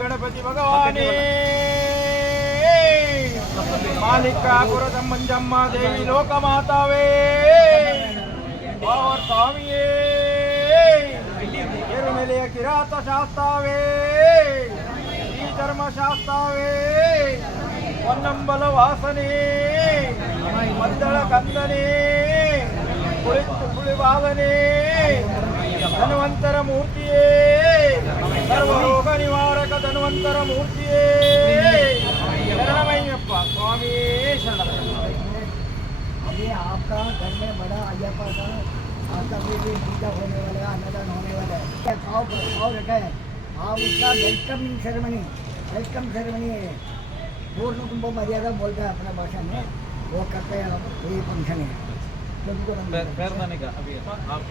गणपति भगवाने मालिकापुरम मंजम्मा देवी लोकमातावे और स्वामिये एरुमेलेय किरात शास्तावे ई धर्म शास्तावे वन्नंबल वासने मद्दळ कंदने पुलिवादने धन्वंतर मूर्तिये सर्वरोग निवारक धन्वंतर मूर्तिये शरणमय्यप्पा स्वामी शरण। अभी आपका घर में बड़ा अय्यप्पा का आपका भी पूजा होने वाला है, अन्नदान होने वाला है। पाव रखा है आप उसका वेलकम सेरेमनी है। पूर्ण कुंभ मर्यादा बोलते हैं अपना भाषा में, वो करते हैं। ये फंक्शन है पैरदाने का अभी आप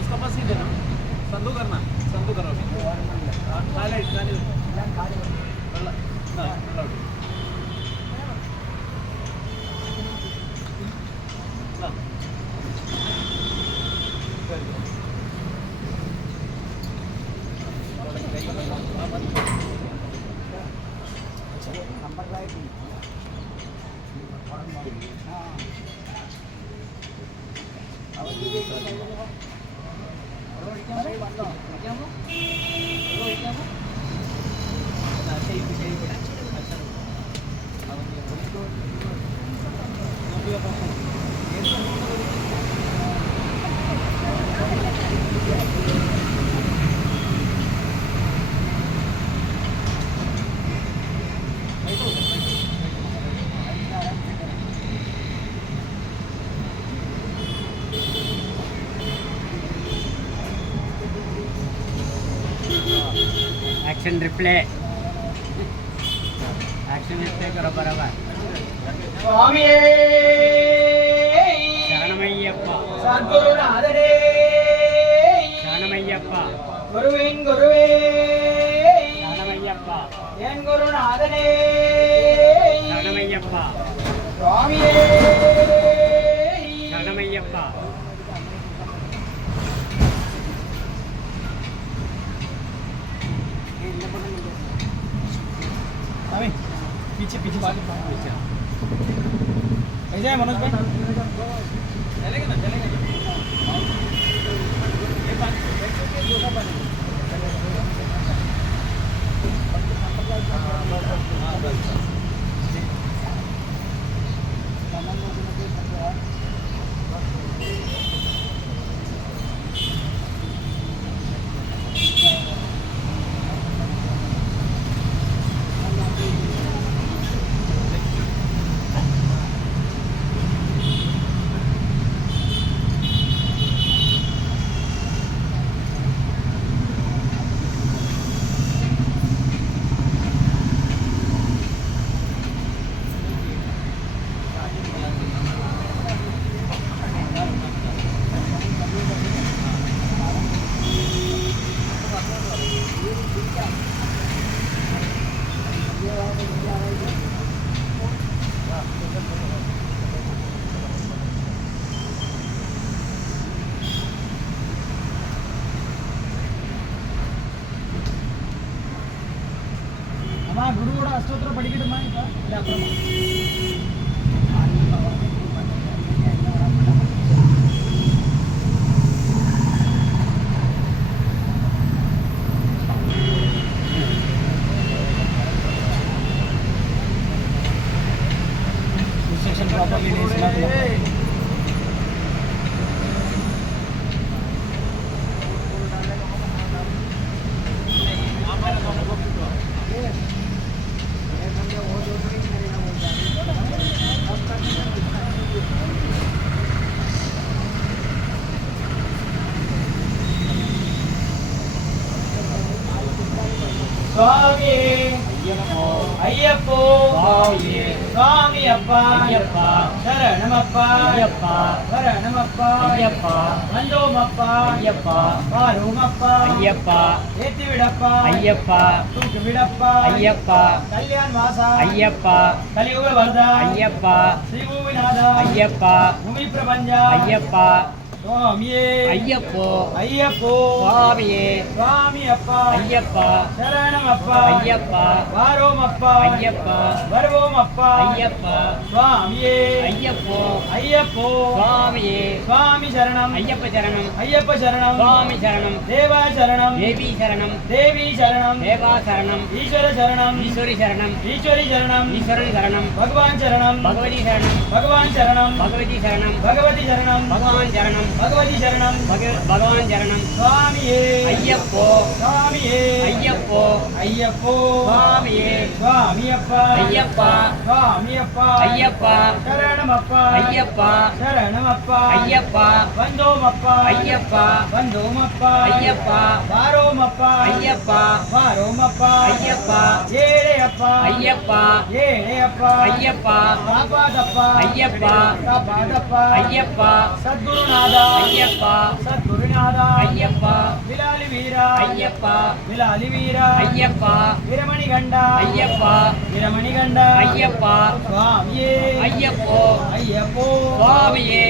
उसका पास ही देना संदू करना संदू करो एक्शन रिप्ले करो बराबर। स्वामी शरणमय्यप्पा सद्गुरुनाथने शरणमय्यप्पा गुरुविन गुरुवे शरणमय्यप्पा एन गुरुनाथने शरणमय्यप्पा स्वामी शरणमय्यप्पा पीछे पीछे ऐसे है मनोज भाई चलेगा ना चलेगा ये पानी गुरु ಕೂಡ ಅಷ್ಟೋತ್ರ ಪಡಿಗಿಡ ಮಾಡಿ ಇಲ್ಲ ಅಪ್ರಮ ಇನ್ಸ್ಟ್ರಕ್ಷನ್ ಪ್ರಾಪರ್ಲಿ ನೇಸಿಲ್ಲ स्वामी ஐயப்போ சுவாமியே சுவாமி அப்பா ஐயப்பா சரணமப்பா ஐயப்பா சரணமப்பா ஐயப்பா வந்தோமப்பா ஐயப்பா வாரோமப்பா ஐயப்பா ஏத்தி விடப்பா ஐயப்பா தூக்கி விடப்பா ஐயப்பா கல்யாண் வாசா ஐயப்பா கலியுக வரதா ஐயப்பா ஸ்ரீ பூமிநாதா ஐயப்பா பூமி பிரபஞ்சா ஐயப்பா சுவாமியே ஐயப்போ ஐயப்போ சுவாமியே சுவாமி அப்பா ஐயப்பா சரணமப்பா ஐயப்பா வாரோமப்பா ஐயப்பா வருவோமப்பா ஐயப்பா சுவாமியே ஐயப்போ ஐயப்போ சுவாமியே சுவாமி சரணம் ஐயப்ப சரணம் ஐயப்ப சரணம் சுவாமி சரணம் தேவா சரணம் தேவி சரணம் தேவி சரணம் தேவா சரணம் ஈஸ்வர சரணம் ஈஸ்வரி சரணம் ஈஸ்வரி சரணம் ஈஸ்வரன் சரணம் பகவான் சரணம் பகவதி சரணம் பகவான் சரணம் பகவதி சரணம் பகவதி சரணம் பகவான் சரணம் பகவதி சரணம் பகவான் சரணம் சுவாமியே ஐயப்போ சுவாமியே ஐயப்போ ஐயப்போ சுவாமியே சுவாமியப்பா ஐயப்பா சுவாமியப்பா ஐயப்பா சரணமப்பா ஐயப்பா சரணமப்பா ஐயப்பா வந்தோமப்பா ஐயப்பா வந்தோமப்பா ஐயப்பா வாரோமப்பா ஐயப்பா வாரோமப்பா ஐயப்பா ஏழையப்பா ஐயப்பா ஏழையப்பா ஐயப்பா காப்பாதப்பா ஐயப்பா காப்பாதப்பா ஐயப்பா சத்குருநாதா ஐயப்பா சத்குருநாதா ஐயப்பா விலாலி வீரா ஐயப்பா விலாலி வீரா ஐயப்பா வீரமணி கண்டா ஐயப்பா வீரமணி கண்டா ஐயப்பா சுவாமியே ஐயப்போ ஐயப்போ சுவாமியே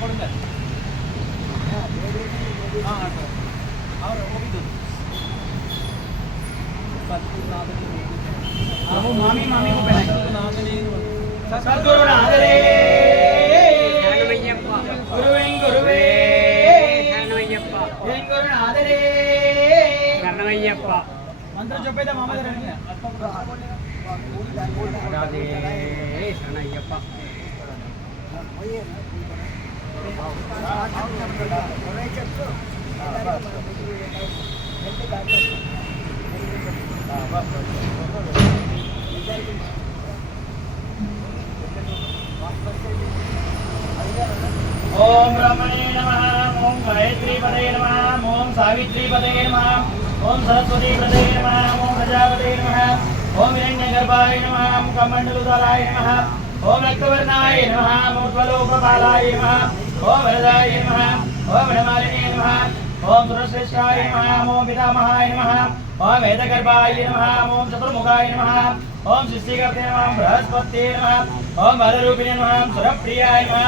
கொடுங்க मामी मामी को पहनाए सद्गुरुनाथरे சரணமையப்பா गुरुवें गुरुवे சரணமையப்பா एं गुरुनाथरे சரணமையப்பா मंत्र चुपेदा मामा जरा ராதே சரணமையப்பா ओम ब्रह्मणे नमः ओम गायत्री पदये नमः ओम सावित्री पदये नमः ओम सरस्वती पदये नमः ओम प्रजापतये नमः ओम हिरण्यगर्भाय नमः ओम कमण्डलुदलाय नमः ओम रक्तवर्णाय नमः ओम उत्पलोकपालाय नमः ओम वरदाय नमः ओम वनमालिने नमः ओम सुरश्रेष्ठाय नमः ओम पितामहाय नमः ओम वेदगर्भाय नमः ओम चतुर्मुखाय नमः ओम सृष्टिकर्ते नमः बृहस्पते नमः ओम बलरूपिणे नमः सुरप्रियाय नमः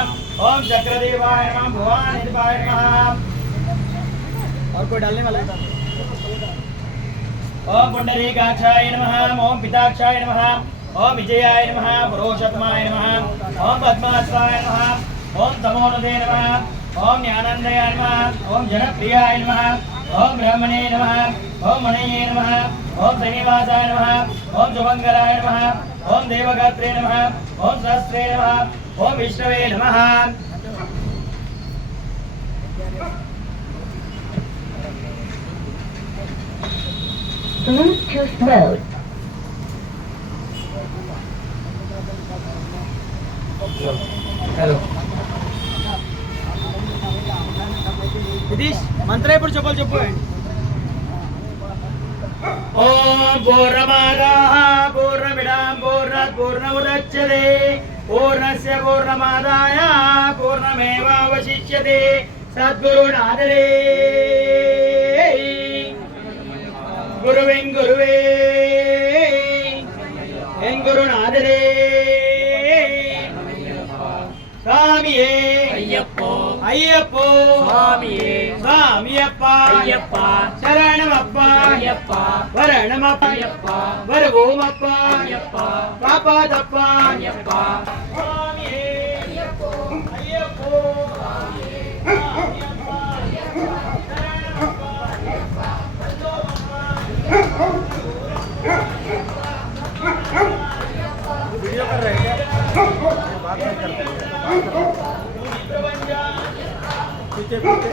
ओम चक्रदेवाय नमः भुवनाधिपाय नमः। और कोई डालने वाला है? ओम पुंडरीकाक्षाय नमः ओम पिताक्षाय नमः ओम विजयाय नमः पुरुषोत्तमाय नमः ओम पद्मास्वाय नमः ओम तमोनुदे नमः ओम ज्ञानंदयाय नमः ओम जनप्रियाय नमः ओम ब्रह्मणे नमः ओम मणये नमः ओम श्रीनिवासाय नमः ओम शुभंकराय नमः ओम देवगात्रे नमः ओम सहस्रे नमः ओम विष्णवे नमः। Bluetooth mode. హలో నితీష్ మంత్రం ఎప్పుడు చెప్పాలి చెప్పు. ఓం పూర్ణమాదాః పూర్ణమిదం పూర్ణాత్ పూర్ణముదచ్యతే పూర్ణస్య పూర్ణమాదాయ పూర్ణమేవావశిష్యతే. సద్గురునాథరే గురువేం గురువే ఎం గురునాథరే சாமியே ஐயப்போ ஐயப்போ சுவாமியே சாமியப்பா ஐயப்பா சரணமப்பா ஐயப்பா வரணமப்பா ஐயப்பா வருவோமப்பா ஐயப்பா காப்பாதப்பா ஐயப்பா சுவாமியே ஐயப்போ ஐயப்போ சாமியப்பா சரணமப்பா वीडियो कर रहे हैं क्या? बात नहीं करते पीछे पीछे